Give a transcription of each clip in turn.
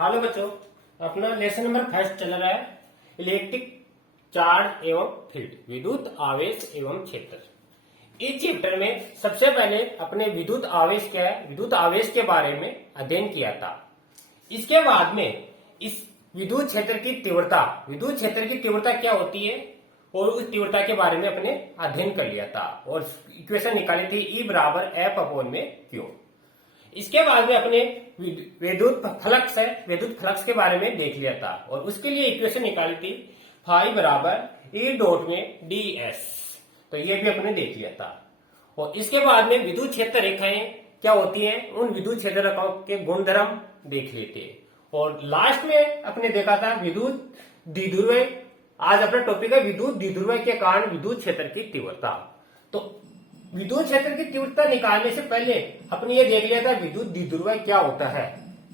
Hello बच्चों, अपना lesson number first चल रहा है इलेक्ट्रिक चार्ज एवं फील्ड, विद्युत आवेश एवं क्षेत्र। इस चैप्टर में सबसे पहले अपने विद्युत आवेश क्या है, विद्युत आवेश के बारे में अध्ययन किया था। इसके बाद में इस विद्युत क्षेत्र की तीव्रता, विद्युत क्षेत्र की तीव्रता क्या होती है और उस तीव्रता के बारे में अपने अध्ययन कर लिया था और इक्वेशन निकाली थी E बराबर F अपॉन में Q। इसके बाद में अपने विद्युत फ्लक्स है, विद्युत फ्लक्स के बारे में देख लिया था और उसके लिए इक्वेशन निकाली थी फाई बराबर E डॉट में ds। तो ये भी अपने देख लिया था और इसके बाद में विद्युत क्षेत्र रेखाएं क्या होती हैं, उन विद्युत क्षेत्र रेखाओं के गुणधर्म देख लेते और लास्ट में अपने देखा था विद्युत द्विध्रुव। आज अपना टॉपिक है विद्युत द्विध्रुव के कारण विद्युत क्षेत्र की तीव्रता। तो विद्युत क्षेत्र की तीव्रता निकालने से पहले अपने ये देख लिया था विद्युत द्विध्रुव क्या होता है।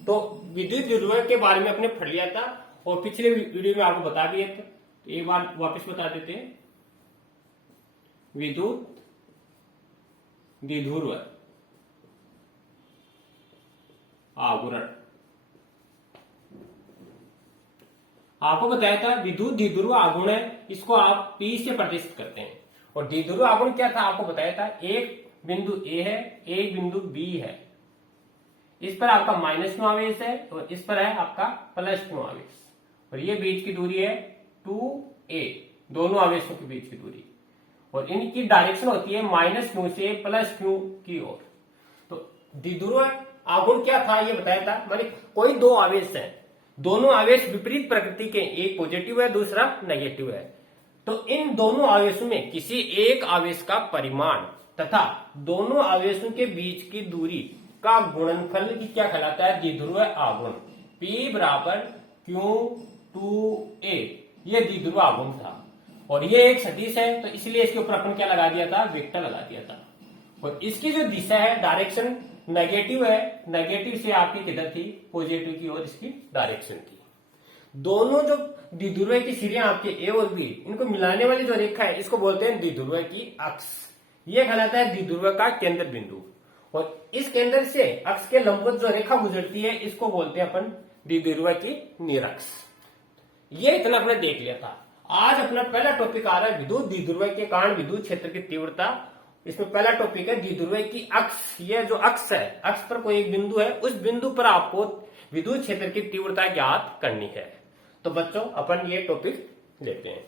तो विद्युत द्विध्रुव के बारे में अपने पढ़ लिया था और पिछले वीडियो में आपको बता दिए थे, तो एक बार वापस बता देते हैं। विद्युत द्विध्रुव आघूर्ण आपको बताया था विद्युत द्विध्रुव आघूर्ण है, इसको आप P से प्रतिष्ठित करते हैं। और द्विध्रुव आघूर्ण क्या था आपको बताया था, एक बिंदु A है, एक बिंदु B है, इस पर आपका -q आवेश है और इस पर है आपका +q आवेश और ये बीच की दूरी है 2a, दोनों आवेशों के बीच की दूरी और इनकी डायरेक्शन होती है -q से +q की ओर। तो द्विध्रुव आघूर्ण क्या था ये बताया था, माने कोई दो आवेश है, दोनों आवेश विपरीत प्रकृति के, एक पॉजिटिव है दूसरा नेगेटिव है। तो इन दोनों आवेशों में किसी एक आवेश का परिमाण तथा दोनों आवेशों के बीच की दूरी का गुणनफल की क्या कहलाता है, द्विध्रुव आघूर्ण। P बराबर Q2a, ये द्विध्रुव आघूर्ण था और ये एक सदिश है, तो इसलिए इसके ऊपर अपन क्या लगा दिया था, वेक्टर लगा दिया था। और इसकी जो दिशा है, डायरेक्शन नेगेटिव है, नेगेटिव से आपकी किधर थी, पॉजिटिव की ओर इसकी डायरेक्शन थी। दोनों जो द्विध्रुव की सिरे आपके A और B, इनको मिलाने वाली जो रेखा है इसको बोलते हैं द्विध्रुव की अक्ष। ये कहलाता है द्विध्रुव का केंद्र बिंदु और इस केंद्र से अक्ष के लंबवत जो रेखा गुजरती है इसको बोलते हैं अपन द्विध्रुव की निरक्ष। ये इतना अपने देख लिया था। आज अपना पहला टॉपिक आ रहा है विद्युत द्विध्रुव के कारण विद्युत क्षेत्र की तीव्रता। इसमें पहला टॉपिक है द्विध्रुव की अक्ष। ये जो अक्ष है, अक्ष पर कोई एक बिंदु है, उस बिंदु पर आपको विद्युत क्षेत्र की तीव्रता ज्ञात करनी है। तो बच्चों अपन ये टॉपिक लेते हैं।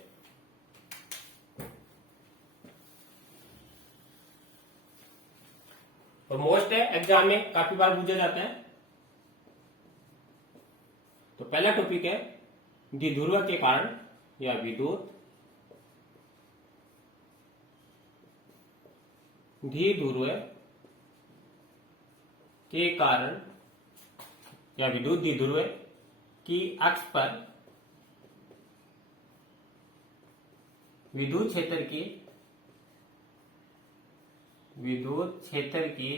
और मोस्ट है, एग्जाम में काफी बार पूछा जाता है। तो पहला टॉपिक है द्विध्रुव के कारण या विद्युत द्विध्रुव के कारण या विद्युत द्विध्रुव की अक्ष पर विद्युत क्षेत्र की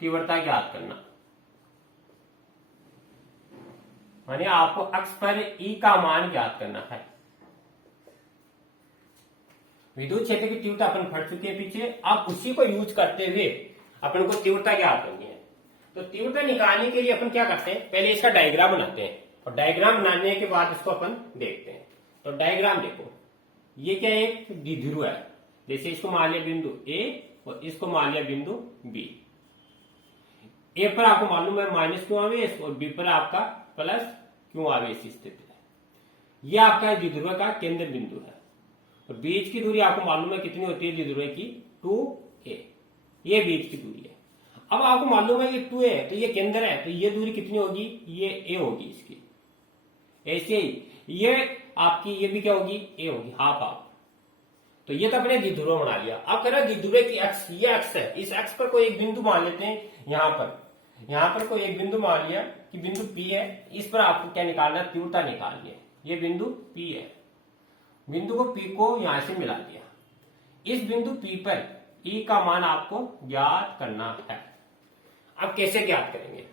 तीव्रता ज्ञात करना। माने आपको अक्ष पर E का मान ज्ञात करना है। विद्युत क्षेत्र की तीव्रता अपन पढ़ चुके हैं पीछे, अब उसी को यूज करते हुए अपन को तीव्रता ज्ञात करनी है। तो तीव्रता निकालने के लिए अपन क्या करते हैं, पहले इसका डायग्राम बनाते हैं और डायग्राम बनाने के बाद इसको अपन देखते हैं। तो डायग्राम देखो, ये क्या है, एक द्विध्रुव है। जैसे इसको मान लिया बिंदु A और इसको मान लिया बिंदु B। A पर आपको मालूम है -q आवेश और B पर आपका +q आवेश स्थित है। यह आपका द्विध्रुव का केंद्र बिंदु है और बीच की दूरी आपको मालूम है कितनी होती है द्विध्रुव की, 2a। ये बीच की दूरी है। अब आपको मालूम है ये 2a है, तो ये केंद्र है, तो ये दूरी कितनी होगी, ये a होगी इसकी। ऐसे ही ये आपकी ये भी क्या होगी, a होगी, हाफ। तो ये तो अपने द्विध्रुव बना लिया। अब करें द्विध्रुव की अक्ष, ये अक्ष है, इस अक्ष पर कोई एक बिंदु मान लेते हैं। यहाँ पर कोई एक बिंदु मान लिया कि बिंदु P है, इस पर आपको क्या निकालना है, तीव्रता निकालनी है। ये बिंदु P है, बिंदु को P को यहां से मिला दिया। इस बिंदु P पर E का मान आपको ज्ञात करना है। अब कैसे ज्ञात करेंगे,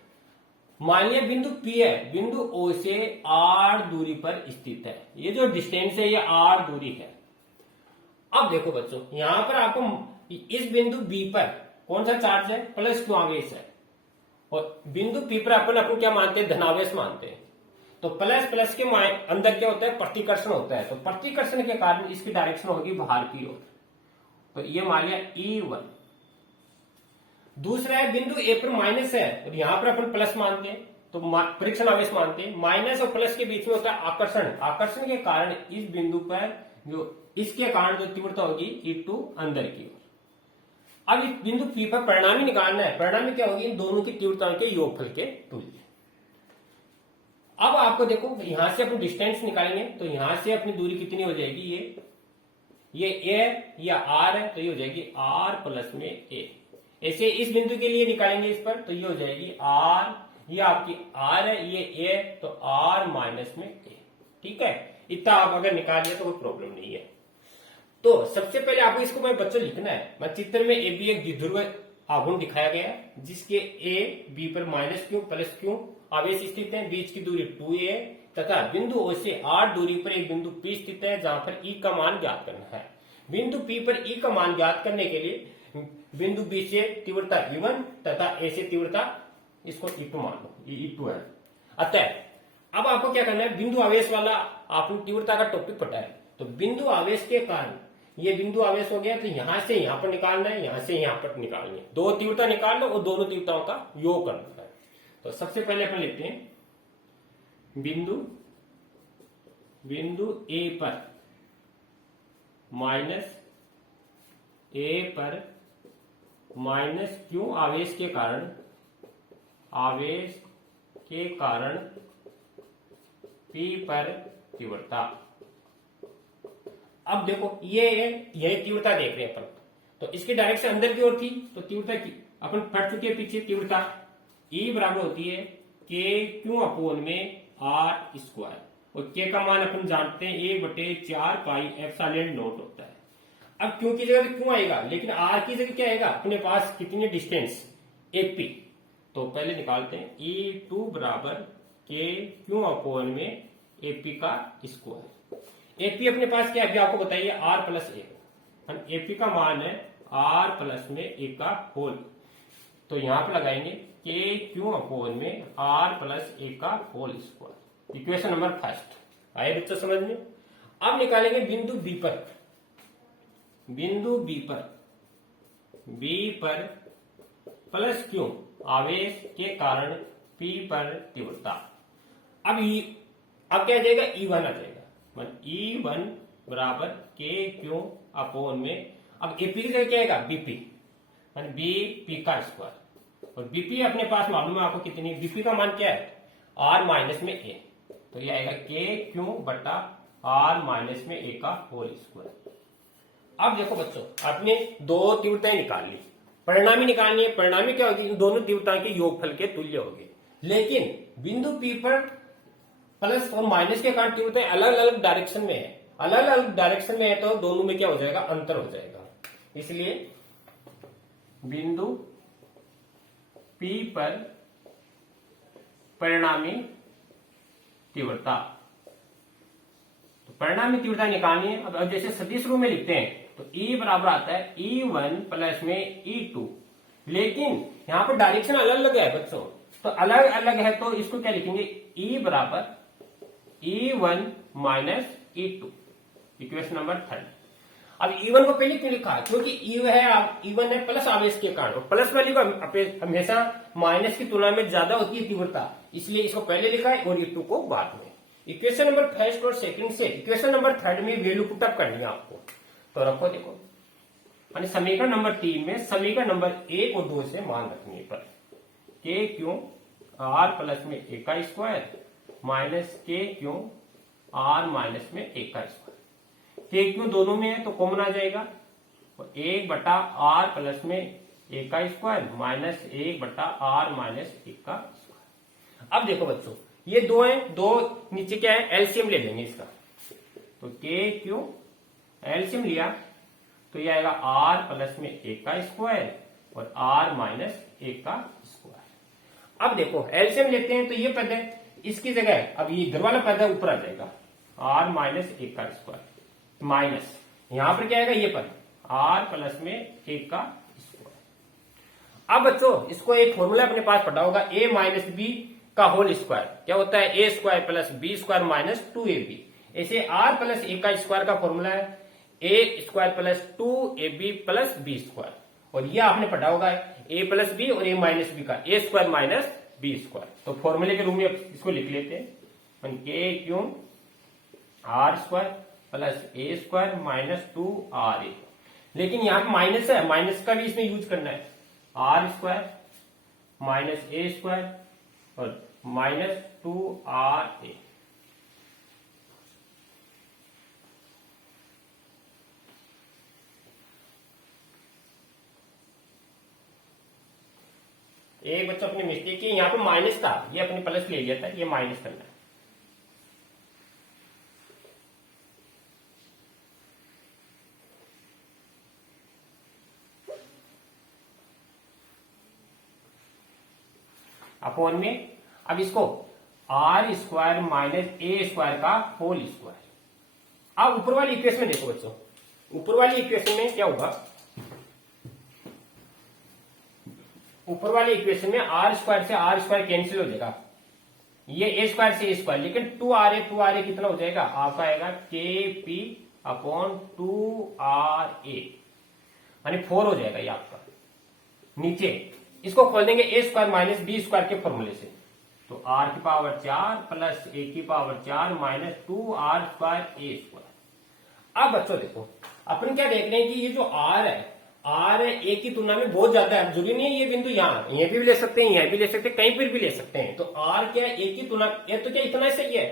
मान लिया बिंदु P है, बिंदु O से R दूरी पर स्थित है। ये जो डिस्टेंस है ये R दूरी है। अब देखो बच्चों, यहां पर आपको इस बिंदु B पर कौन सा चार्ज है, +q आवेश है और बिंदु पी पर अपन क्या मानते हैं, धनावेश मानते हैं। तो प्लस प्लस के अंदर क्या होता है, प्रतिकर्षण होता है। तो प्रतिकर्षण के कारण इसकी डायरेक्शन होगी बाहर की ओर। तो ये मान लिया E1। दूसरा है बिंदु ए पर माइनस है और यहां पर अपन प्लस मानते हैं, तो परीक्षण आवेश मानते हैं। माइनस और प्लस के बीच में होता है आकर्षण। आकर्षण के कारण इस बिंदु पर जो इसके कारण जो तीव्रता होगी E2 अंदर की ओर। अब इस बिंदु पी पर परिणामी निकालना है। परिणामी क्या होगी, इन दोनों की तीव्रताओं के योगफल के तुल्य। अब आपको देखो यहां से अपन डिस्टेंस निकालेंगे, तो यहां से अपनी दूरी कितनी हो जाएगी, ये ए या आर है, तो ये हो जाएगी आर प्लस में ए। ऐसे इस बिंदु के लिए निकालेंगे इस पर, तो ये हो जाएगी आर, ये आपकी आर है, ये ए, तो आर माइनस में ए। ठीक है, इतना आप अगर निकाल लिया तो कोई प्रॉब्लम नहीं है। तो सबसे पहले आपको इसको मैं बच्चों लिखना है। मैं चित्र में ए बी एक द्विध्रुव आघूर्ण दिखाया गया है, जिसके ए बी पर माइनस क्यू प्लस क्यू आवेश स्थित है। बीच की दूरी 2a तथा बिंदु ओ से r दूरी पर एक बिंदु P स्थित है, जहां पर E का मान ज्ञात करना है। बिंदु P पर E का मान ज्ञात करने के लिए बिंदु B से तीव्रता E1 तथा A से तीव्रता इसको E2 मान लो, ये E2 है। अतः अब आपको क्या करना है, बिंदु आवेश वाला आपने तीव्रता का टॉपिक पढ़ा है। तो बिंदु आवेश के कारण ये बिंदु आवेश हो गया, तो यहां से यहां पर निकालना है, यहां से यहां पर निकालनी है। दो तीव्रता निकाल लो और दोनों तीव्रताओं का योग करना है। तो सबसे पहले अपन लेते हैं बिंदु ए पर माइनस क्यों, आवेश के कारण पी पर तीव्रता। अब देखो यही तीव्रता देख रहे हैं अपन, तो इसकी डायरेक्शन अंदर की ओर थी, तो तीव्रता की अपन पढ़ चुके पीछे। तीव्रता E बराबर होती है के क्यू अपोन में आर स्क्वायर, और के का मान अपन जानते हैं 1/4 पाई एप्सिलॉन नॉट होता है। अब क्यू की जगह क्यों आएगा, लेकिन आर की जगह क्या आएगा, अपने पास कितनी डिस्टेंस एपी। तो पहले निकालते हैं E2 बराबर के क्यू अपोन में एपी का स्क्वायर। एपी अपने पास क्या है, अभी आपको बताइए, आर प्लस ए। हम एपी का मान है आर प्लस में ए का होल, तो यहां पर लगाएंगे के क्यू अपोन में आर प्लस ए का whole square. Equation number first आए बच्चों समझ में। अब निकालेंगे बिंदु बी पर प्लस क्यू, आवेश के कारण पी पर तीव्रता। अब क्या आ जाएगा, E1 आ जाएगा। E1 बराबर के क्यू अपोन में, अब एपी की जगह क्या आएगा, बीपी, बीपी का स्क्वायर। और बीपी अपने पास मालूम है आपको कितनी, बीपी का मान क्या है, आर माइनस में ए, तो ये आएगा के क्यू बटा आर माइनस में ए का होल स्क्वायर। अब देखो बच्चों, आपने दो तीव्रताएं निकाल ली, परिणामी निकालनी है। परिणामी क्या होगी, इन दोनों तीव्रताओं के योगफल के तुल्य होगी। लेकिन बिंदु पी पर प्लस और माइनस के कारण तीव्रताएं अलग अलग डायरेक्शन में है, अलग अलग डायरेक्शन में है, तो दोनों में क्या हो जाएगा, अंतर हो जाएगा। इसलिए बिंदु पी पर परिणामी तीव्रता, तो परिणामी तीव्रता निकालनी है। अब जैसे सदिश रूप में लिखते हैं, तो E बराबर आता है E1 प्लस में E2, लेकिन यहां पर डायरेक्शन अलग अलग है बच्चों, तो अलग अलग है, तो इसको क्या लिखेंगे, E बराबर E1 minus E2, equation number 3। अब E1 को पहले क्यों लिखा, क्योंकि E1 है प्लस आवेश के कारण, प्लस वैल्यू का हमेशा माइनस की तुलना में ज्यादा होती है तीव्रता, इसलिए इसको पहले लिखा है और E2 को बाद में। इक्वेशन नंबर फर्स्ट और सेकंड से इक्वेशन नंबर थर्ड में वैल्यू पुटअप करनी है आपको, तो रखो देखो, समीकरण नंबर 3 में समीकरण नंबर 1 और 2 से मान रखने पर के क्यू आर प्लस में ए का स्क्वायर माइनस के क्यू आर माइनस में ए का स्क्वायर। के क्यू दोनों में है तो कॉमन आ जाएगा, और 1 बटा आर प्लस में ए का स्क्वायर माइनस 1 बटा आर माइनस ए का स्क्वायर। अब देखो बच्चों, ये दो है, दो नीचे क्या है, एलसीएम ले लेंगे इसका, तो के क्यू एलसीएम लिया तो ये आएगा आर प्लस में ए का स्क्वायर और आर माइनस ए का स्क्वायर। अब देखो एलसीएम लेते हैं, तो ये पद है, इसकी जगह अब ये इधर वाला पद है ऊपर आ जाएगा, आर माइनस ए का स्क्वायर माइनस यहां पर क्या आएगा, ये पद आर प्लस में ए का स्क्वायर। अब बच्चों इसको एक फॉर्मूला अपने पास पढ़ा होगा, ए माइनस बी का होल स्क्वायर क्या होता है, A square plus B square minus 2ab। ऐसे आर प्लस ए का स्क्वायर का फॉर्मूला है A square plus 2ab plus B square. और यह आपने पढ़ा होगा ए प्लस बी और ए माइनस बी का ए स्क्वायर माइनस बी स्क्वायर। तो फॉर्मूले के रूप में इसको लिख लेते हैं, के Q R square plus a square minus 2ra। लेकिन यहां पे माइनस है, माइनस का भी इसमें यूज करना है, r square minus a square और माइनस 2ra। एक बच्चों अपनी मिस्टेक की, यहां पे माइनस था, ये अपने प्लस ले लिया था, ये माइनस करना है। अपॉन में अब इसको r square minus a square का होल स्क्वायर। अब ऊपर वाली इक्वेशन में देखो बच्चों, ऊपर वाली इक्वेशन में क्या होगा, ऊपर वाली इक्वेशन में आर स्क्वायर कैंसिल हो जाएगा, ये ए स्क्वायर से ए स्क्वायर, लेकिन 2ra कितना हो जाएगा आपका आएगा के पी अपॉन 2ra यानी 4 हो जाएगा ये आपका। नीचे इसको खोल देंगे ए स्क्वायर माइनस बी स्क्वायर के फॉर्मूले से, तो आर की पावर 4 प्लस ए की पावर 4 माइनस 2r स्क्वायर ए स्क्वायर। अब बच्चों देखो अपन क्या देख रहे हैं कि ये जो आर है, आर ए की तुलना में बहुत ज्यादा है। जरूरी नहीं है ये बिंदु यहाँ, ये भी ले सकते हैं, यहाँ भी ले सकते हैं, कहीं पर भी ले सकते हैं। तो आर क्या है, ए की तुलना, ये तो क्या इतना सही है,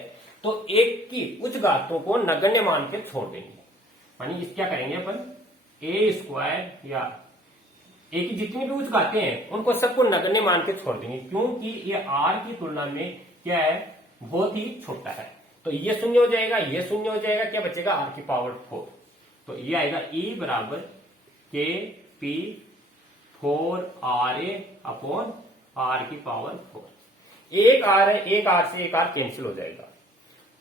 तो एक की उच्च घातों को नगण्य मान के छोड़ देंगे। यानी इस क्या करेंगे अपन, ए स्क्वायर या ए की जितनी भी उच्च घातें हैं उनको सबको नगण्य मान के छोड़ देंगे, क्योंकि ये आर की तुलना में क्या है, बहुत ही छोटा है। तो ये शून्य हो जाएगा, ये शून्य हो जाएगा, क्या बचेगा आर की पावर 4। तो ये आएगा ई बराबर के पी 4ra अपॉन आर की पावर 4। एक आर है, एक आर से एक आर कैंसिल हो जाएगा,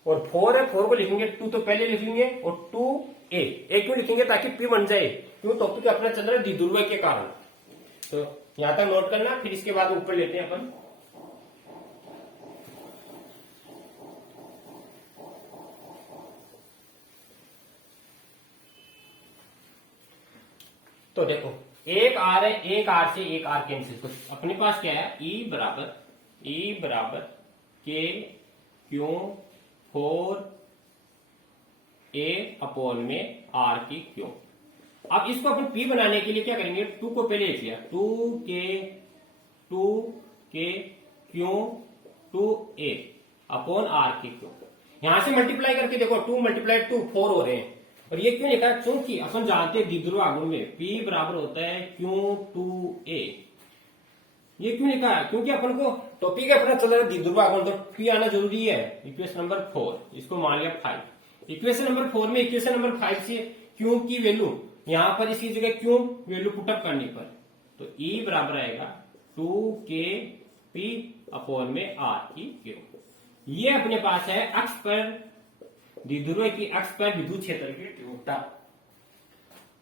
और 4 है, 4 को लिखेंगे 2 तो पहले लिख लेंगे, और 2a एक क्यों लिखेंगे ताकि p बन जाए, क्यों टॉपिक अपना चल रहा है द्विध्रुव के कारण। तो यहां तक नोट करना, फिर इसके बाद ऊपर लेते हैं अपन। तो देखो एक आर है, एक आर से एक आर कैंसिल, तो अपने पास क्या है, ई बराबर के क्यू 4a अपॉन में आर की क्यू। अब इसको अपन P बनाने के लिए क्या करेंगे, 2 को पहले लिख लिया, 2k q 2a upon r की क्यू। यहां से मल्टीप्लाई करके देखो, 2 मल्टीप्लाई 2 4 हो रहे हैं। और ये क्यों लिखा है, क्योंकि अपन जानते हैं द्विध्रुव आघूर्ण में P बराबर होता है Q2a। ये क्यों लिखा है, क्योंकि अपन को टॉपिक अपना चल रहा है द्विध्रुव आघूर्ण, तो P आना जरूरी है। इक्वेशन नंबर 4, इसको मान लिया 5। इक्वेशन नंबर 4 में इक्वेशन नंबर 5 से क्यू की वैल्यू यहां पर इसकी जगह क्यों वैल्यू पुटअप करने पर, तो E बराबर आएगा 2kP अपॉन में आर की क्यू। ये अपने पास है अक्ष पर द्विध्रुव की अक्ष पर विद्युत क्षेत्र की तीव्रता।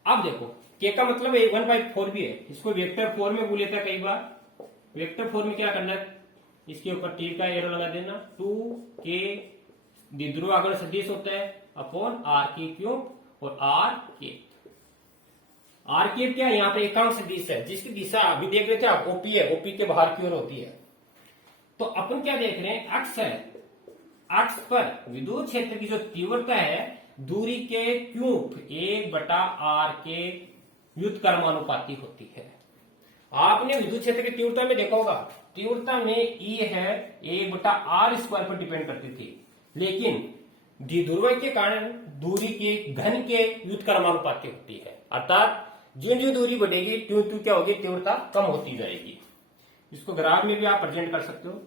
अब देखो k का मतलब 1/4 भी है, इसको वेक्टर 4 में बोले था कई बार। वेक्टर 4 में क्या करना है, इसके ऊपर तीर का एरो लगा देना, 2k द्विध्रुव आघूर्ण सदिश होता है अपॉन आर की क्यूब और आर के। आर की क्या है, यहाँ पे एकांक सदिश है, जिसकी दिशा अभी देख रहे थे आप ओपी है, ओपी के बाहर की ओर होती है। तो अपन क्या देख रहे हैं, अक्ष है, अक्ष पर विद्युत क्षेत्र की जो तीव्रता है दूरी के क्यूब 1/r के व्युत्क्रमानुपाती होती है। आपने विद्युत क्षेत्र की तीव्रता में देखा होगा, तीव्रता में E है 1/r² पर डिपेंड करती थी, लेकिन द्विध्रुव के कारण दूरी के घन के व्युत्क्रमानुपाती होती है। अर्थात जिन जो दूरी बढ़ेगी त्यों त्यों क्या होगी, तीव्रता कम होती जाएगी। इसको ग्राफ में भी आप प्रेजेंट कर सकते हो,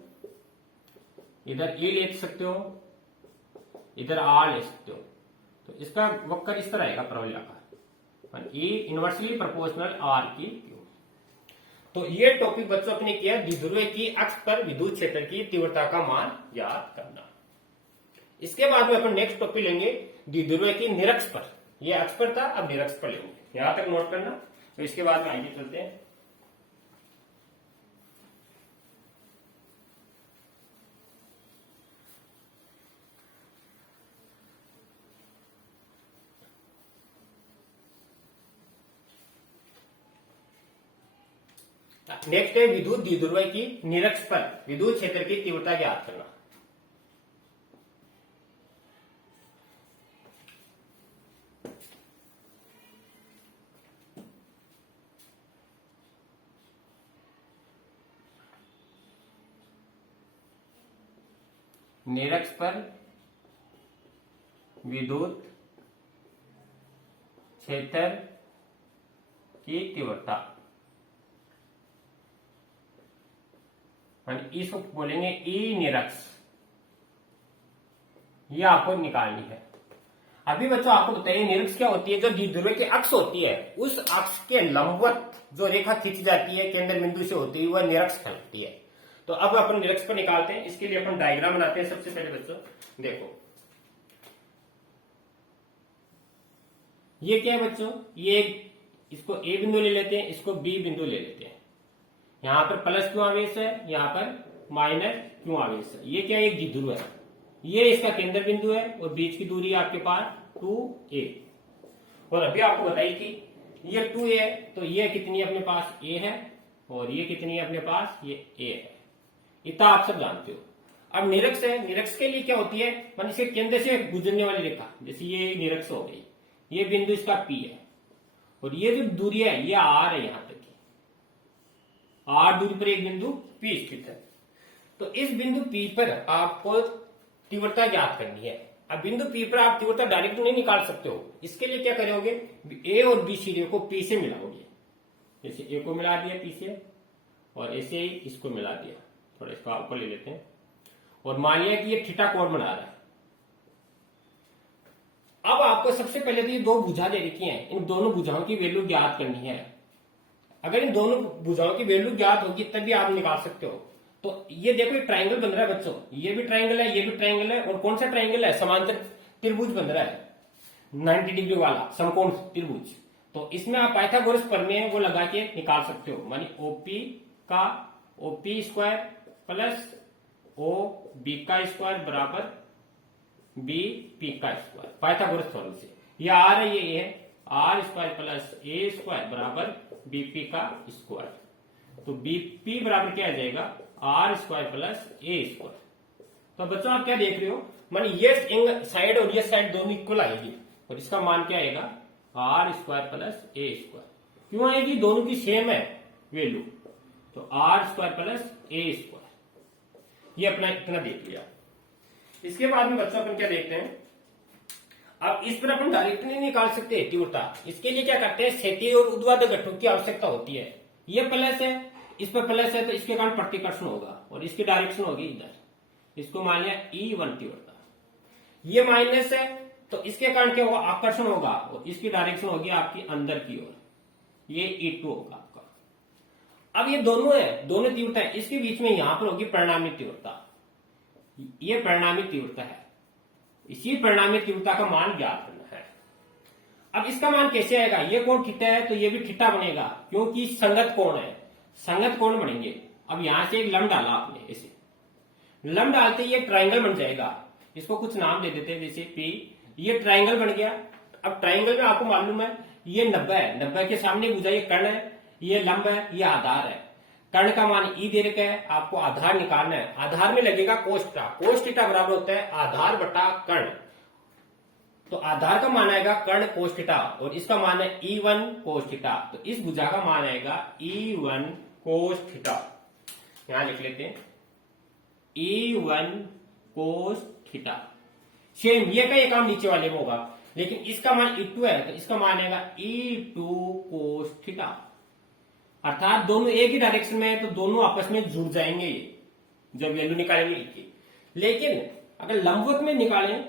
इधर ए ले सकते हो, इधर आर ले सकते हो। तो इसका वक्र इस तरह आएगा प्रवलयाकार, ए इनवर्सली प्रोपोर्शनल आर की क्यूब। तो ये टॉपिक बच्चों अपने किया द्विध्रुव की अक्ष पर विद्युत क्षेत्र की तीव्रता का मान याद करना। इसके बाद में अपन नेक्स्ट टॉपिक लेंगे द्विध्रुव की निरक्ष पर। ये अक्ष पर था, अब निरक्ष पर लेंगे, यहां तक नोट करना। तो इसके बाद में आगे चलते हैं। नेक्स्ट है विद्युत द्विध्रुव की निरक्ष पर विद्युत क्षेत्र की तीव्रता ज्ञात करना। निरक्ष पर विद्युत क्षेत्र की तीव्रता, इसको बोलेंगे ई निरक्ष। ये आपको निकालनी है। अभी बच्चों आपको बताइए निरक्ष क्या होती है। जो द्विध्रुव की अक्ष होती है उस अक्ष के लंबवत जो रेखा खींची जाती है केंद्र बिंदु से होती है वह निरक्ष कहलाती है। तो अब अपन निरक्ष पर निकालते हैं। इसके लिए अपन डायग्राम बनाते हैं। सबसे पहले बच्चों देखो ये क्या है बच्चों, ये इसको ए बिंदु ले लेते हैं, इसको बी बिंदु ले लेते हैं। यहां पर प्लस क्यों आवेश है, यहां पर माइनस क्यों आवेश है। ये क्या है, एक द्विध्रुव है। ये इसका केंद्र बिंदु है और बीच की दूरी है आपके पास 2a। और अभी आपको बताइए कि ये 2a है तो ये कितनी है अपने पास a है और ये कितनी है अपने पास ये a है। इतना आप सब जानते हो। अब निरक्ष है, निरक्ष के लिए क्या होती है, मान इसके केंद्र से गुजरने वाली रेखा, जैसे ये निरक्ष हो गई, ये बिंदु इसका P है और ये जो दूरी है ये R है। यहां तक की R दूरी पर एक बिंदु P स्थित है। तो इस बिंदु P पर आपको तीव्रता ज्ञात करनी है। अब बिंदु P पर आप तीव्रता डायरेक्ट नहीं निकाल सकते हो। इसके लिए क्या करोगे, A और B सिरे को P से मिलाओगे। जैसे A को मिला दिया P से और ऐसे ही इसको मिला दिया। थोड़ा इसको आपको ले लेते हैं और मान लिया कि ये थीटा कोण बना रहा है। अब आपको सबसे पहले तो ये दो भुजा दे रखी हैं, इन दोनों भुजाओं की वैल्यू ज्ञात करनी है। अगर इन दोनों भुजाओं की वैल्यू ज्ञात होगी तभी आप निकाल सकते हो। तो ये देखो ये ट्रायंगल बन रहा है बच्चों, ये भी ट्रायंगल है, ये भी ट्रायंगल है। और कौन सा ट्रायंगल है, समांतर त्रिभुज बन रहा है 90 डिग्री वाला समकोण त्रिभुज। तो इसमें आप पाइथागोरस प्रमेय है वो लगा के निकाल सकते हो। मानी ओपी का OP square plus O B का स्क्वायर बराबर बी पी का स्क्वायर, पाइथागोरस थ्योरम से। ये आर है, ये ए है, r square plus a square बराबर बीपी का स्क्वायर। तो बीपी बराबर क्या आ जाएगा, r square plus a square. तो बच्चों आप क्या देख रहे हो, मानी ये साइड और ये साइड दोनों इक्वल आएगी और इसका मान क्या आएगा, r square plus a square. क्यों आएगी, दोनों की सेम है वैल्यू। तो r square plus a square, ये अपना इतना देख लिया। इसके बाद में बच्चों अपन क्या देखते हैं, अब इस पर अपन डायरेक्ट नहीं निकाल सकते तीव्रता। इसके लिए क्या करते हैं, क्षैतिज और ऊर्ध्वाधर घटकों की आवश्यकता होती है। ये प्लस है, इस पर प्लस है तो इसके कारण प्रतिकर्षण होगा और इसकी डायरेक्शन होगी इधर। इसको मान लिया E1 तीव्रता। ये माइनस है तो इसके कारण क्या होगा, आकर्षण होगा और इसकी डायरेक्शन होगी आपकी अंदर की ओर, ये E2 होगा आपका। अब ये दोनों है, दोनों तीव्रता है, इसके बीच में यहां पर होगी परिणामी तीव्रता। ये परिणामी तीव्रता है, इसी परिणामी तीव्रता का मान ज्ञात करना है। अब इसका मान कैसे आएगा, ये कोण थीटा है तो ये भी थीटा बनेगा क्योंकि संगत कोण है, संगत कोण बनेंगे। अब यहां से एक लंब डाला आपने, ऐसे लंब डालते ये ट्रायंगल बन जाएगा। इसको कुछ नाम दे देते हैं, जैसे पी, ये ट्रायंगल बन गया। अब ट्रायंगल में आपको मालूम है ये 90 है, 90 के सामने भुजा ये कर्ण है, ये लंब है, ये आधार है। कर्ण का मान ई दे रखा है, आपको आधार निकालना है। आधार में लगेगा कोस थीटा, कोस थीटा बराबर होता है आधार बटा कर्ण। तो आधार का मान आएगा कर्ण कोस थीटा और इसका मान है E1 कोस थीटा। तो इस भुजा का मान आएगा E1 कोस थीटा। यहां लिख लेते हैं E1 कोस थीटा। सेम ये का ये काम नीचे वाले में होगा, लेकिन इसका मान E2 है तो इसका मान आएगा E2 कोस थीटा। अर्थात दोनों एक ही डायरेक्शन में है तो दोनों आपस में जुड़ जाएंगे ये जब वैल्यू निकालेंगे इसकी। लेकिन अगर लंबवत में निकालें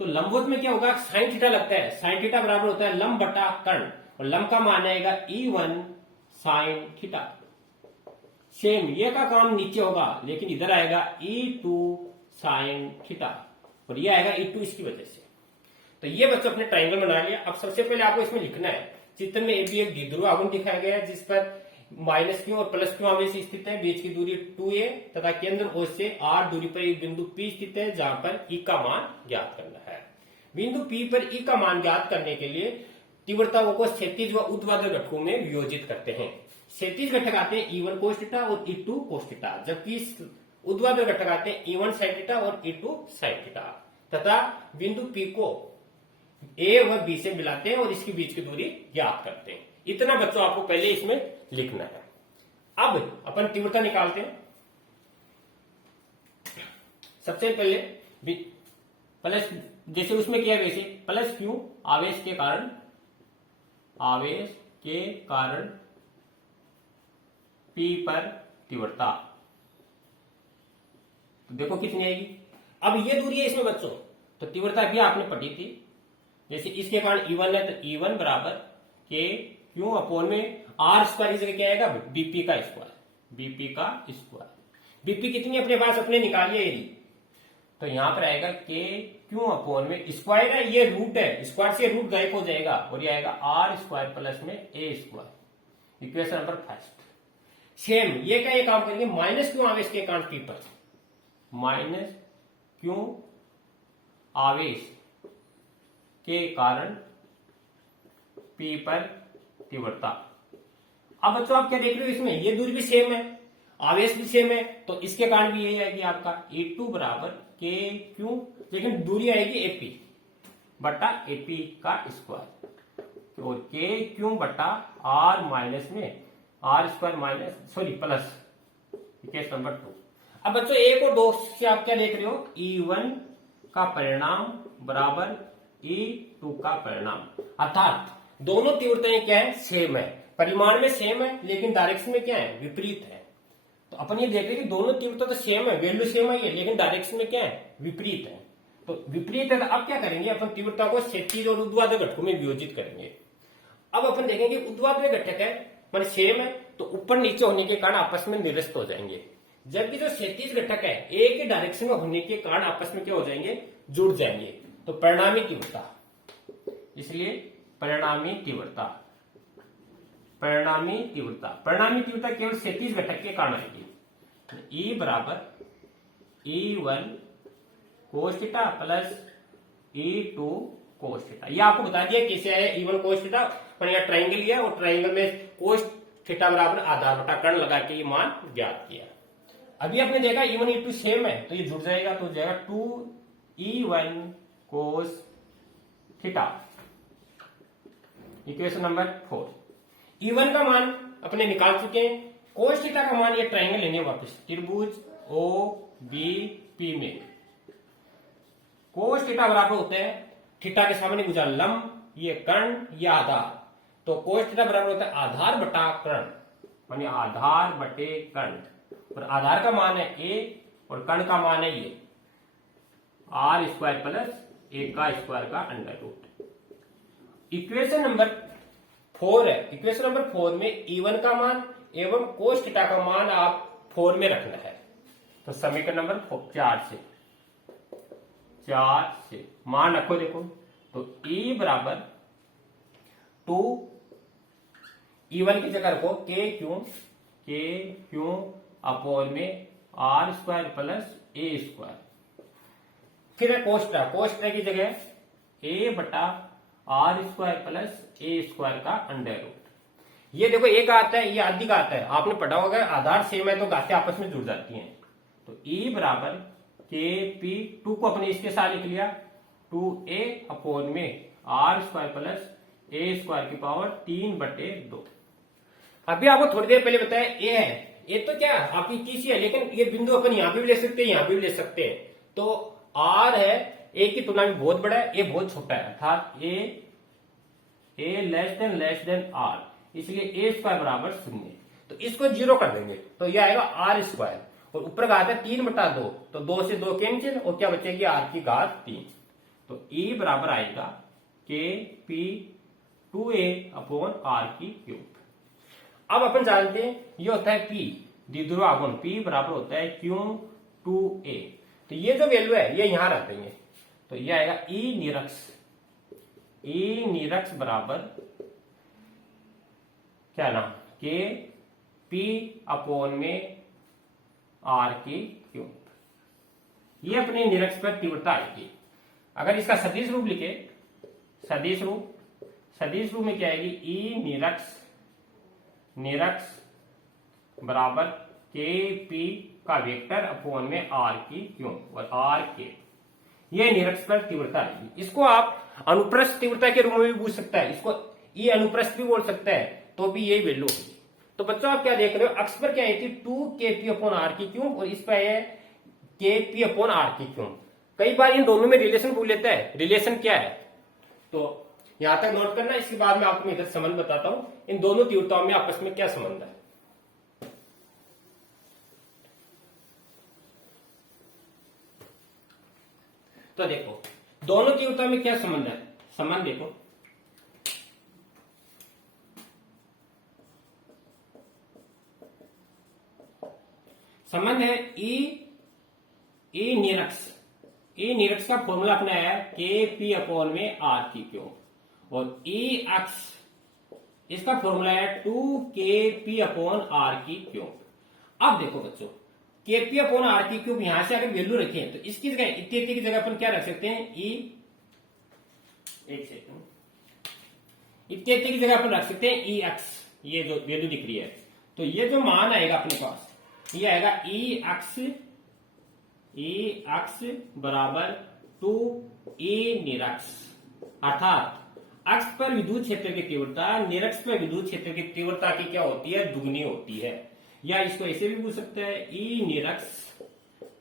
तो लंबवत में क्या होगा, साइन थीटा लगता है। साइन थीटा बराबर होता है लंब बटा कर्ण और लंब का मान आएगा E1 साइन थीटा। सेम ये का काम नीचे होगा लेकिन इधर आएगा E2 साइन थीटा और ये आएगा E2 इसकी वजह से। तो ये बच्चों अपने ट्रायंगल बना लिया। अब सबसे पहले आपको इसमें लिखना है, चित्र में एक द्विध्रुव आघूर्ण दिखाया गया है जिस पर माइनस क्यू और प्लस क्यू आवेश स्थित है। बीच की दूरी 2a तथा केंद्र O से R दूरी पर एक बिंदु P स्थित है जहां पर E का मान ज्ञात करना है। बिंदु P पर E का मान ज्ञात करने के लिए तीव्रताओं को क्षैतिज व ऊर्ध्वाधर घटकों में वियोजित करते हैं। क्षैतिज घटक आते हैं E1 cos थीटा और E2 cos थीटा, जबकि ऊर्ध्वाधर घटक आते हैं E1 sin थीटा और E2 sin थीटा, तथा बिंदु P को A व B से मिलाते हैं और इसके बीच की दूरी ज्ञात करते हैं। इतना बच्चों आपको पहले इसमें लिखना है। अब अपन तीव्रता निकालते हैं। सबसे पहले प्लस, जैसे उसमें किया वैसे प्लस क्यू आवेश के कारण P पर तीव्रता, तो देखो कितनी आएगी। अब ये दूरी है इसमें बच्चों, तो तीव्रता भी आपने पढ़ी थी। जैसे इसके कारण E1 है तो E1 बराबर के क्यू अपोन में आर स्क्वायर, इस जगह क्या आएगा बीपी का स्क्वायर। बीपी कितनी अपने पास अपने निकालिए यदि, तो यहां पर आएगा के क्यू अपोन में स्क्वायर है, ये रूट है, स्क्वायर से रूट गायब हो जाएगा और ये आएगा आर स्क्वायर प्लस में A square. Equation number first. Same ये क्या, ये काम करेंगे माइनस क्यू आवेश के कारण पी पर, माइनस क्यू आवेश के कारण पी पर तीव्रता। अब बच्चों आप क्या देख रहे हो इसमें, ये दूरी भी सेम है, आवेश भी सेम है, तो इसके कारण भी यही आएगी आपका E2 बराबर के क्यू, लेकिन दूरी आएगी एपी बटा एपी का स्क्वायर और के क्यू बटा आर माइनस में r square minus plus equation number 2। अब बच्चों 1 और 2 से आप क्या देख रहे हो, E1 का परिणाम बराबर E2 का परिणाम, अर्थात दोनों तीव्रताएं क्या है, सेम है, परिमाण में सेम है, लेकिन डायरेक्शन में क्या है, विपरीत है। तो अपन ये देख रहे हैं कि दोनों तीव्रता तो सेम है, वैल्यू सेम है, लेकिन डायरेक्शन में क्या है, विपरीत है। तो विपरीत है तो अब क्या करेंगे, अपन तीव्रता को क्षैतिज और ऊर्ध्वाधर घटकों में वियोजित करेंगे। अब अपन देखेंगे ऊर्ध्वाधर घटक है मान सेम है, तो ऊपर नीचे होने के कारण आपस में निरस्त हो जाएंगे, जबकि जो क्षैतिज घटक है एक ही डायरेक्शन में होने के कारण आपस में क्या हो जाएंगे, जुड़ जाएंगे। तो परिणामी तीव्रता, इसलिए परिणामी तीव्रता केवल क्षैतिज घटक के कारण आएगी। E बराबर E1 cos theta plus E2 cos theta. ये आपको बता दिया कैसे आया E1 cos थीटा, पर यहाँ ट्राइंगल लिया और ट्राइंगल में cos थीटा बराबर आधार बटा कर्ण लगा के ये मान ज्ञात किया। अभी आपने देखा E1 E2 सेम है, तो ये जुड़ जाएगा, तो जाएगा 2E1 cos theta. Equation number 4। E1 का मान अपने निकाल चुके हैं, cos थीटा का मान, ये ट्राइंगल लेंगे वापस त्रिभुज OBP में। cos थीटा बराबर होता है, थीटा के सामने गुजरा लंब, ये कर्ण, ये आधार, तो cos थीटा बराबर होता है आधार बटा कर्ण, मानी आधार बटे कर्ण, और आधार का मान है a और कर्ण का मान है ये आर स्क्वायर प्लस ए का स्क्वायर का अंडर रूट। इक्वेशन नंबर 4 है, इक्वेशन नंबर 4 में E1 का मान एवं cos थीटा का मान आप 4 में रखना है। तो समीकरण नंबर 4 से मान रखो, देखो तो E बराबर 2, E1 की जगह रखो के क्यू अपोन में r square plus a square, फिर है cos थीटा की जगह a बटा r square plus a square का अंडर रूट। ये देखो एक आता है, ये आदि का आता है, आपने पढ़ा होगा आधार सेम है तो गांठें आपस में जुड़ जाती हैं। तो E बराबर के पी, 2 को अपने इसके साथ लिख लिया, 2a अपोन में r square plus a square की पावर 3/2। अभी आपको थोड़ी देर पहले बताया a है, ये तो क्या आपकी तीसरी है, लेकिन ये बिंदु अपन यहां पे भी ले सकते हैं, यहां पे भी ले सकते हैं। तो r है a की तुलना में बहुत बड़ा है, a बहुत छोटा है, अर्थात a लेस देन r, इसलिए a स्क्वायर बराबर 0। तो इसको 0 कर देंगे, तो ये आएगा आर स्क्वायर, और ऊपर का आता है 3/2, तो 2 से 2 कैंसिल, और क्या बचेगी r की घात 3। तो E बराबर आएगा के पी 2a अपोन आर की क्यूब। अब अपन जानते हैं ये होता है P द्विध्रुव आघूर्ण, P बराबर होता है Q2a। तो ये जो वैल्यू है ये यहां रख देंगे, तो ये आएगा E निरक्ष बराबर क्या नाम, के P अपोन में आर की क्यूब। ये अपने निरक्ष पर तीव्रता आएगी। अगर इसका सदिश रूप लिखे, सदिश रूप में क्या आएगी, ई निरक्स बराबर के पी का वेक्टर अपॉन में आर की क्यों और आर के, ये निरक्स पर तीव्रता आएगी। इसको आप अनुप्रस्थ तीव्रता के रूप में भी पूछ सकता है, इसको ये अनुप्रस्थ भी बोल सकता है, तो भी यही वैल्यू होगी। तो बच्चों आप क्या देख रहे हो, अक्ष पर क्या आई थी 2kp अपॉन आर की क्यों, और इस पर है kp अपॉन आर की क्यों। कई बार इन दोनों में रिलेशन भूल लेता है, रिलेशन क्या है, तो यहां तक नोट करना। इसके बाद में आपको इधर संबंध बताता हूं, इन दोनों तीव्रताओं में आपस में क्या संबंध है। तो देखो दोनों तीव्रता में क्या संबंध है, संबंध देखो, संबंध है ई निरक्स का फॉर्मूला अपना है के पी अपॉन में आर की क्यों, और ई अक्स इसका फॉर्मूला है 2kp अपॉन आर की क्यों। अब देखो बच्चों, kp अपॉन आर की क्यूब यहां से अगर वैल्यू रखें तो इसकी जगह इत्यादि की जगह अपन क्या रख सकते हैं, एक सेकंड, इत्यादि की जगह अपन रख सकते हैं ई अक्स, ये जो वैल्यू दिख रही है, तो ये जो मान आएगा अपने पास ये आएगा ई अक्स बराबर 2 निरक्स, अर्थात अक्ष पर विद्युत क्षेत्र की तीव्रता निरक्स पर विद्युत क्षेत्र की तीव्रता की क्या होती है, दुगनी होती है। या इसको ऐसे भी पूछ सकते हैं, ई निरक्स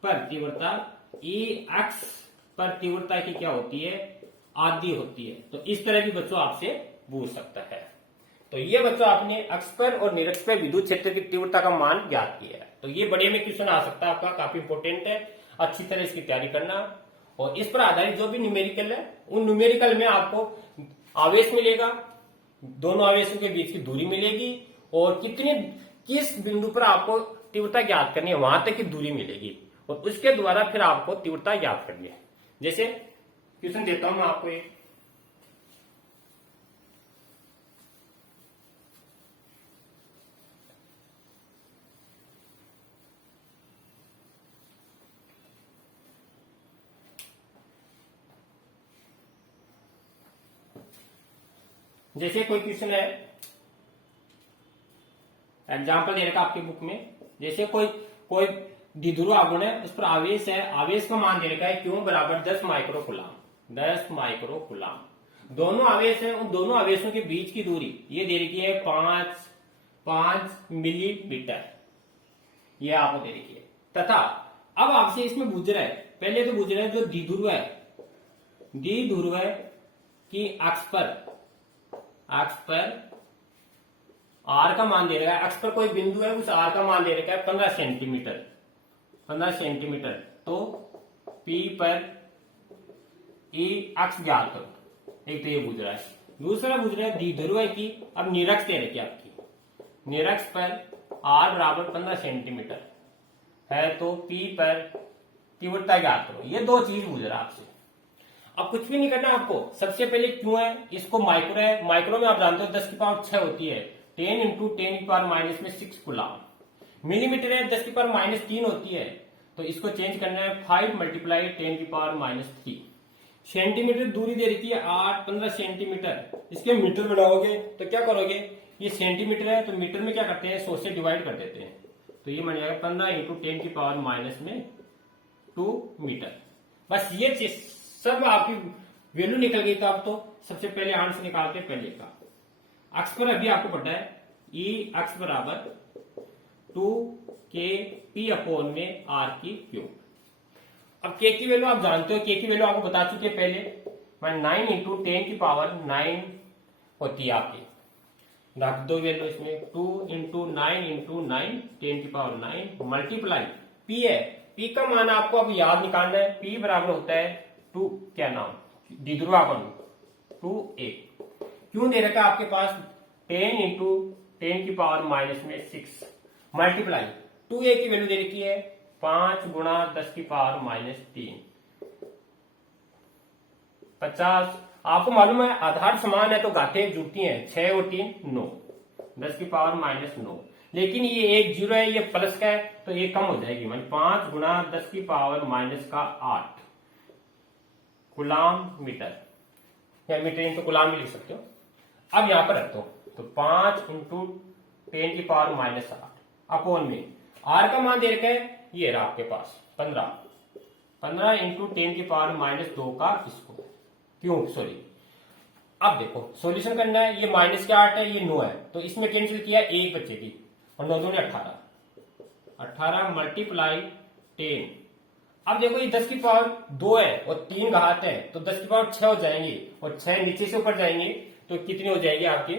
पर तीव्रता ई अक्ष पर तीव्रता की क्या होती है, आधी होती है। तो इस तरह भी बच्चों आपसे पूछ सकता है। तो ये बच्चों आपने अक्ष पर और निरक्स पर विद्युत क्षेत्र की तीव्रता का मान ज्ञात किया है। तो ये बढ़िया में क्वेश्चन आ सकता है आपका, काफी इंपॉर्टेंट है, अच्छी तरह इसकी तैयारी करना। और इस पर आधारित जो भी न्यूमेरिकल है उन न्यूमेरिकल में आपको आवेश मिलेगा, दोनों आवेशों के बीच की दूरी मिलेगी, और किस बिंदु पर आपको तीव्रता ज्ञात करनी है वहां तक की दूरी मिलेगी, और उसके द्वारा फिर आपको तीव्रता ज्ञात करनी है। जैसे क्वेश्चन देता हूं मैं आपको एक, जैसे कोई क्वेश्चन है, एग्जाम्पल दे रखा आपकी बुक में, जैसे कोई द्विध्रुव आघूर्ण है, उस पर आवेश है, आवेश का मान दे रखा है क्यों बराबर 10 माइक्रोकुलाम, 10 माइक्रोकुलाम। दोनों आवेश है, उन दोनों आवेशों के बीच की दूरी ये दे रखी है 5 मिलीमीटर, ये आपको दे रखी है। तथा अब आपसे इसमें पूछ रहा है, पहले तो पूछ रहा है जो द्विध्रुव है कि अक्ष पर आर का मान दे रखा है, अक्ष पर कोई बिंदु है, उस आर का मान दे रखा है 15 सेंटीमीटर। तो पी पर ई अक्ष ज्ञात करो, एक तो ये पूछ रहा है। दूसरा पूछ रहा है द्विध्रुव है कि अब निरक्स दे रखी है आपकी, निरक्स पर आर बराबर 15 सेंटीमीटर है, तो पी पर तीव्रता ज्ञात करो। ये दो चीज पूछ रहा है आपसे। अब कुछ भी नहीं करना आपको, सबसे पहले क्यों है, इसको माइक्रो है, माइक्रो में आप जानते हो 10 की पावर 6 होती है, 10 इंटू 10 की पावर माइनस में 6 कूलम। मिलीमीटर है, 10 की पावर माइनस 3 होती है, तो इसको चेंज करना है 5 मल्टीप्लाई 10 की पावर माइनस 3। सेंटीमीटर दूरी दे रखी है 15 सेंटीमीटर, इसके मीटर बनाओगे तो क्या करोगे, ये सेंटीमीटर है तो मीटर में क्या करते हैं 100 से डिवाइड कर देते हैं, तो ये बन जाएगा 15 इंटू 10 की पावर माइनस में 2 मीटर। बस ये चीज सब आपकी वैल्यू निकल गई। तो आप तो सबसे पहले आंसर निकालते हैं पहले का। अक्ष पर अभी आपको पता है ई अक्ष बराबर 2kp अपॉन में आर की क्यूब। अब के की वैल्यू आप जानते हो, के की वैल्यू आपको बता चुके पहले, 9 इंटू 10 की पावर 9 होती है आपकी, रख दो वैल्यू इसमें, 2 इंटू 9 इंटू 9 10 की पावर 9 मल्टीप्लाई पी है, पी का मान आपको अब याद निकालना है, पी बराबर होता है 2 क्या नाम द्विध्रुवापन 2a। क्यों दे रखा है आपके पास 10 इंटू 10 की पावर माइनस में 6 मल्टीप्लाई 2a की वैल्यू दे रखी है 5 गुणा 10 की पावर माइनस 3 50। आपको मालूम है आधार समान है तो घातें जुड़ती हैं, 6 और 3 9, 10 की पावर माइनस 9। लेकिन ये एक जीरो है, ये प्लस का है तो ये कम हो जाएगी, मान 5 गुणा 10 की पावर माइनस का 8 कूलाम मीटर, या मीटर तो कूलाम भी लिख सकते हो। अब यहां पर रख दो, तो 5 इंटू 10 की पावर -8 अपॉन में आर का मान दे रखा है, ये रहा आपके पास 15 इंटू 10 की पावर -2 का स्क्वायर क्यों सॉरी। अब देखो सॉल्यूशन करना है, ये -8 है, ये 9 है, तो इसमें कैंसिल किया एक बच्चे की और 9 दूनी 18 मल्टीप्लाई 10। अब देखो ये 10 की पावर 2 है और 3 घात है, तो 10 की पावर 6 हो जाएंगे और 6 नीचे से ऊपर जाएंगे तो कितनी हो जाएगी आपके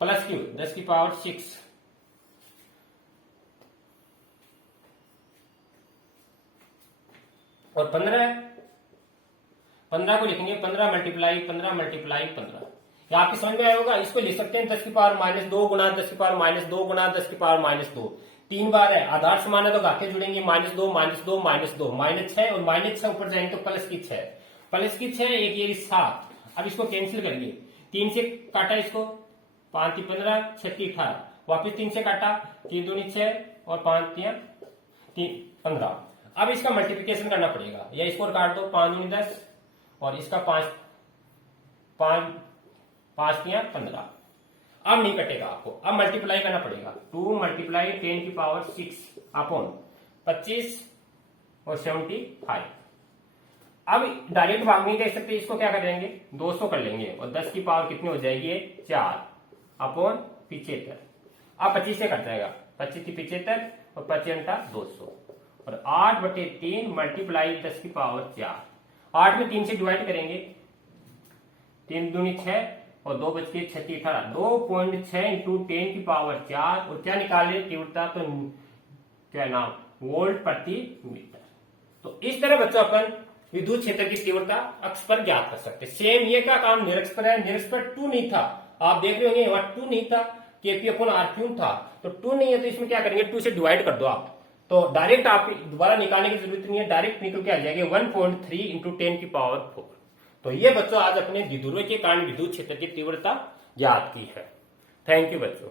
प्लस की 10 की पावर 6 और 15 को लिखेंगे 15 मल्टीप्लाई 15 ये आपकी समझ में आया होगा। इसको लिख सकते हैं 10 की पावर -2 गुणा 10 की पावर -2 गुणा 10 की पावर -2 3 बार है, आधार समान है तो घाते जुड़ेंगे -2 -2 -2 -6 और -6 ऊपर जाएंगे तो प्लस की 6 एक ये 7। अब इसको कैंसिल करिए, 3 से काटा इसको 5 की 15 6 की 18 वापिस 3 से काटा 3 दूनी 6 और 5 15। अब इसका मल्टीप्लिकेशन करना पड़ेगा, या इसको काट दो 5 दूनी 10 और इसका 5 15। अब नहीं कटेगा आपको, अब मल्टीप्लाई करना पड़ेगा 2 मल्टीप्लाई 10 की पावर 6 अपॉन 25 और 75। अब डायरेक्ट भाग नहीं देख सकते, इसको क्या करेंगे 200 कर लेंगे और 10 की पावर कितनी हो जाएगी 4 अपॉन 75। अब 25 से कट जाएगा, 25 की 75 और 25 200 और 8/3 मल्टीप्लाई 10 की पावर 4। 8 में 3 से डिवाइड करेंगे, 3 दूनी 6 और 2 बच के 6 18 2.6 इंटू 10 की पावर 4 और क्या निकाले तीव्रता, तो क्या नाम वोल्ट प्रति मीटर। तो इस तरह बच्चों अपन विद्युत क्षेत्र की तीव्रता अक्ष पर ज्ञात कर सकते। सेम ये का काम निरक्ष पर है, निरक्ष पर 2 नहीं था, आप देख रहे होंगे वहां 2 नहीं था, केपी अपॉन आर क्यूब था, तो 2 नहीं है तो इसमें क्या करेंगे 2 से डिवाइड कर दो आप, तो डायरेक्ट आप दोबारा निकालने की जरूरत नहीं है, डायरेक्ट निकल के आ जाएंगे 1.3 इंटू 10 की पावर 4। तो ये बच्चों आज अपने द्विध्रुव के कारण विद्युत क्षेत्र की तीव्रता ज्ञात की है। थैंक यू बच्चों।